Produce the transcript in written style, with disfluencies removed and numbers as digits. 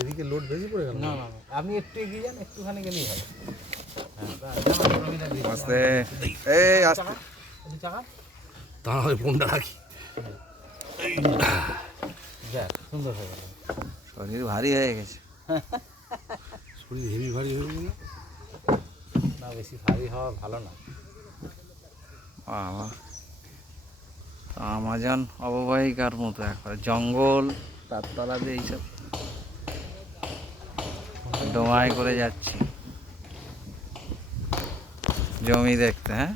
এদিকে লোড বেশি পড়ে গেল। না না না, আপনি একটু এগিয়ে যান, একটুখানি গেলেই হবে। আস্তে এই আস্তে চাকা তাহলে ফোনটা রাখি। যাক, সুন্দর হয়ে গেল। শরীর ভারী হয়ে গেছে। শরীর হেভি ভারী হয়ে গেল। না, বেশি ভারী হওয়া ভালো না। বাবা, আমাজন অববাহিকার মতো একবার জঙ্গল, তার তলা দিয়ে এইসব ডোঙায় করে যাচ্ছি জমি দেখতে। হ্যাঁ